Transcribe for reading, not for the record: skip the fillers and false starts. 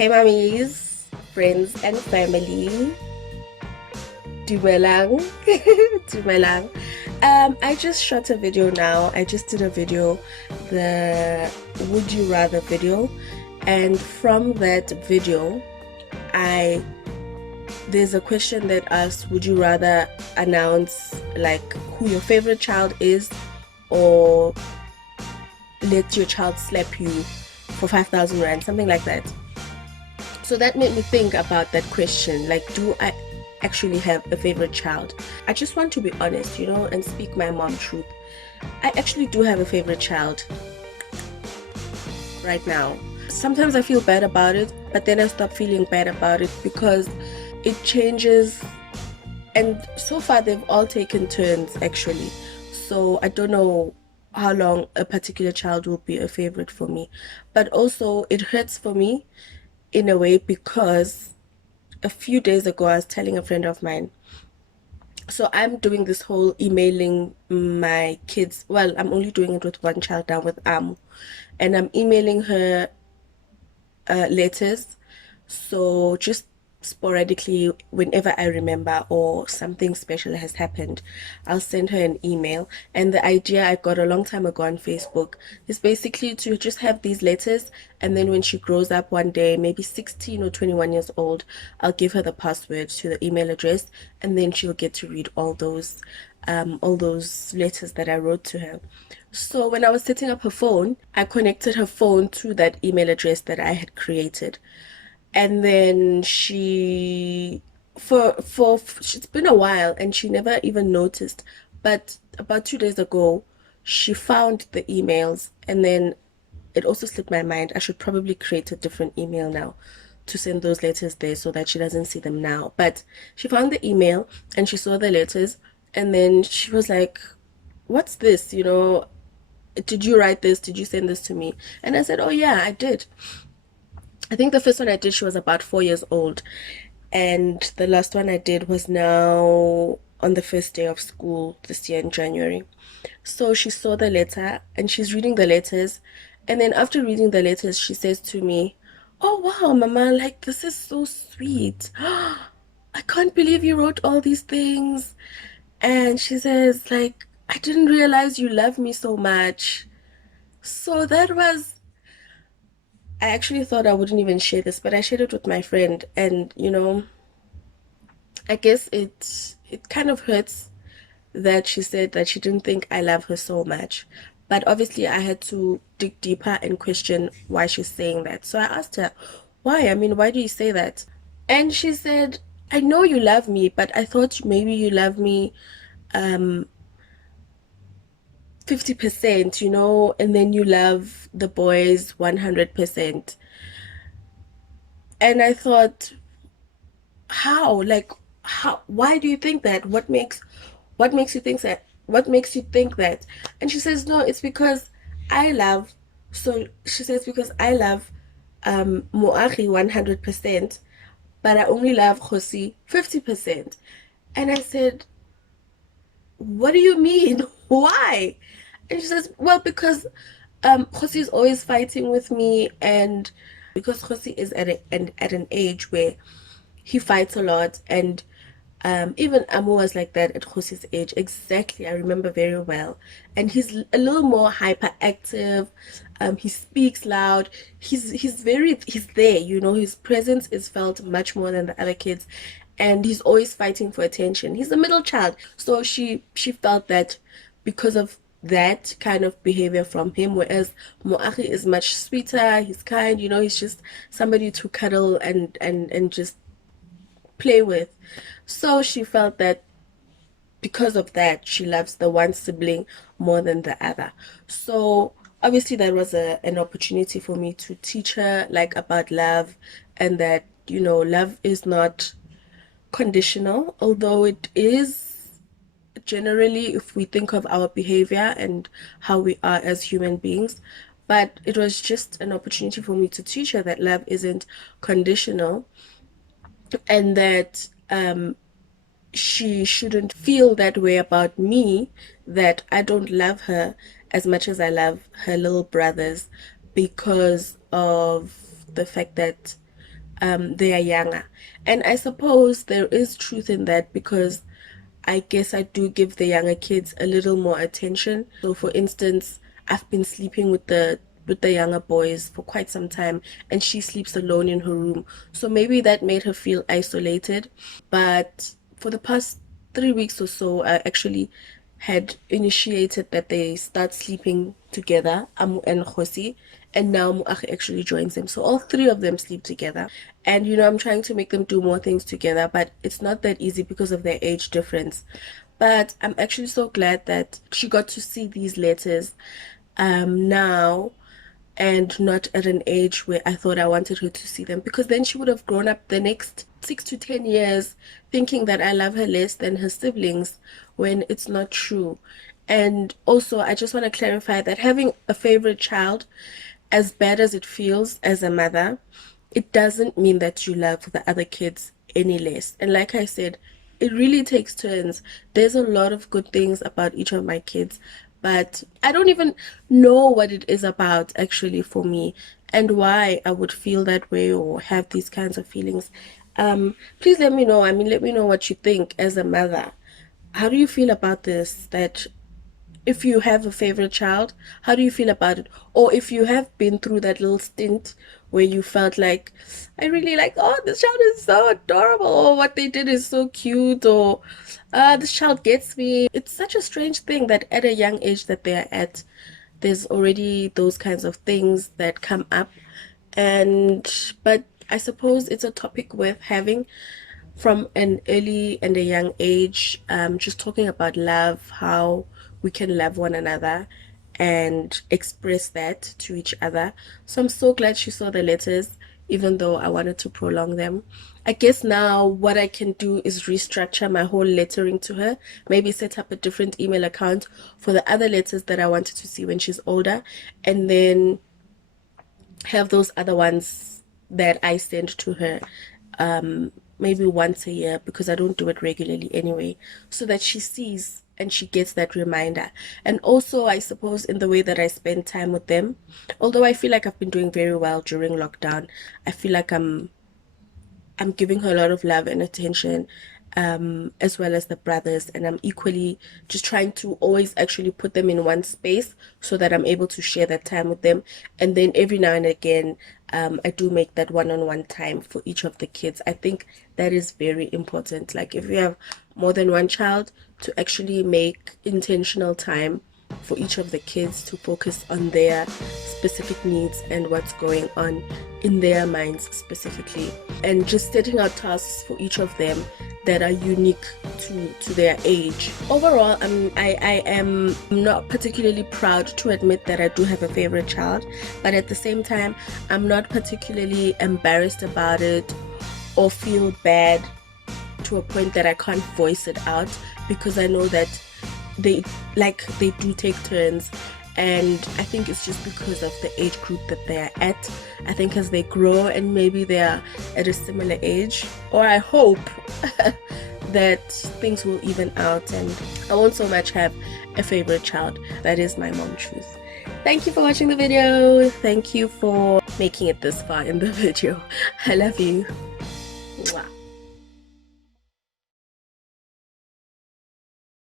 Hey mummies, friends and family. Dumelang. Dumelang. I just shot a video now. I just did a video, the Would You Rather video. And from that video, I there's a question that asks, would you rather announce like who your favorite child is, or let your child slap you for 5,000 rand, something like that. So that made me think about that question, like, do I actually have a favorite child? I just want to be honest, and speak my mom truth. I actually do have a favorite child right now. Sometimes I feel bad about it, but then I stop feeling bad about it because it changes. And so far they've all taken turns actually. So I don't know how long a particular child will be a favorite for me. But also it hurts for me in a way because a few days ago I was telling a friend of mine, so I'm doing this whole emailing my kids. Well, I'm only doing it with one child now, with and I'm emailing her letters. So just sporadically, whenever I remember or something special has happened, I'll send her an email. And the idea I got a long time ago on Facebook is basically to just have these letters, and then when she grows up one day, maybe 16 or 21 years old, I'll give her the password to the email address, and then she'll get to read all those letters that I wrote to her. So when I was setting up her phone, I connected her phone to that email address that I had created. And then it's been a while and she never even noticed. But about 2 days ago, she found the emails, and then it also slipped my mind. I should probably create a different email now to send those letters there so that she doesn't see them now. But she found the email and she saw the letters, and then she was like, what's this? Did you write this? Did you send this to me? And I said, oh yeah, I did. I think the first one I did, she was about 4 years old. And the last one I did was now on the first day of school this year in January. So she saw the letter and she's reading the letters. And then after reading the letters, she says to me, oh wow, Mama, like this is so sweet. I can't believe you wrote all these things. And she says, like, I didn't realize you love me so much. So that was, I actually thought I wouldn't even share this, but I shared it with my friend. And, I guess it kind of hurts that she said that she didn't think I love her so much. But obviously, I had to dig deeper and question why she's saying that. So I asked her, why? I mean, why do you say that? And she said, I know you love me, but I thought maybe you love me um 50%, and then you love the boys 100%. And I thought, how? Like, how? Why do you think that? What makes you think that? What makes you think that? And she says, no, it's because I love. So she says, because I love Moahi 100%, but I only love Khosi 50%. And I said, what do you mean? Why? And she says, well, because Khosi is always fighting with me, and because Khosi is at an age where he fights a lot, and even Amu was like that at Khosi's age. Exactly, I remember very well. And he's a little more hyperactive. He speaks loud. He's there. His presence is felt much more than the other kids, and he's always fighting for attention. He's a middle child, so she felt that because of that kind of behavior from him, whereas Moahi is much sweeter. He's kind. He's just somebody to cuddle and just play with. So she felt that because of that, she loves the one sibling more than the other. So obviously that was an opportunity for me to teach her like about love, and that love is not conditional, although it is generally if we think of our behavior and how we are as human beings. But it was just an opportunity for me to teach her that love isn't conditional, and that she shouldn't feel that way about me, that I don't love her as much as I love her little brothers because of the fact that they are younger. And I suppose there is truth in that, because I guess I do give the younger kids a little more attention. So for instance, I've been sleeping with the younger boys for quite some time, and she sleeps alone in her room. So maybe that made her feel isolated. But for the past 3 weeks or so, I actually had initiated that they start sleeping together, Amu and Khosi, and now Mu'akh actually joins them. So all three of them sleep together. And I'm trying to make them do more things together, but it's not that easy because of their age difference. But I'm actually so glad that she got to see these letters now, and not at an age where I thought I wanted her to see them, because then she would have grown up the next 6 to 10 years thinking that I love her less than her siblings, when it's not true. And also, I just want to clarify that having a favorite child, as bad as it feels as a mother, it doesn't mean that you love the other kids any less. And like I said, it really takes turns. There's a lot of good things about each of my kids, but I don't even know what it is about actually for me, and why I would feel that way or have these kinds of feelings. Please let me know. I mean, let me know what you think as a mother. How do you feel about this? That if you have a favorite child, how do you feel about it? Or if you have been through that little stint where you felt like, I really like, oh, this child is so adorable, or what they did is so cute, or this child gets me. It's such a strange thing that at a young age that they're at, there's already those kinds of things that come up. But I suppose it's a topic worth having from an early and a young age, just talking about love, how we can love one another and express that to each other. So I'm so glad she saw the letters, even though I wanted to prolong them. I guess now what I can do is restructure my whole lettering to her, maybe set up a different email account for the other letters that I wanted to see when she's older, and then have those other ones that I send to her maybe once a year, because I don't do it regularly anyway, so that she sees and she gets that reminder. And also, I suppose, in the way that I spend time with them, although I feel like I've been doing very well during lockdown, I feel like I'm giving her a lot of love and attention, as well as the brothers, and I'm equally just trying to always actually put them in one space so that I'm able to share that time with them. And then every now and again, I do make that one-on-one time for each of the kids. I think that is very important. Like, if you have more than one child, to actually make intentional time for each of the kids to focus on their specific needs and what's going on in their minds specifically, and just setting out tasks for each of them that are unique to their age. Overall, I am not particularly proud to admit that I do have a favorite child, but at the same time, I'm not particularly embarrassed about it or feel bad to a point that I can't voice it out, because I know that they do take turns. And I think it's just because of the age group that they're at. I think as they grow and maybe they're at a similar age, or I hope that things will even out and I won't so much have a favorite child. That is my mom truth. Thank you for watching the video. Thank you for making it this far in the video. I love you.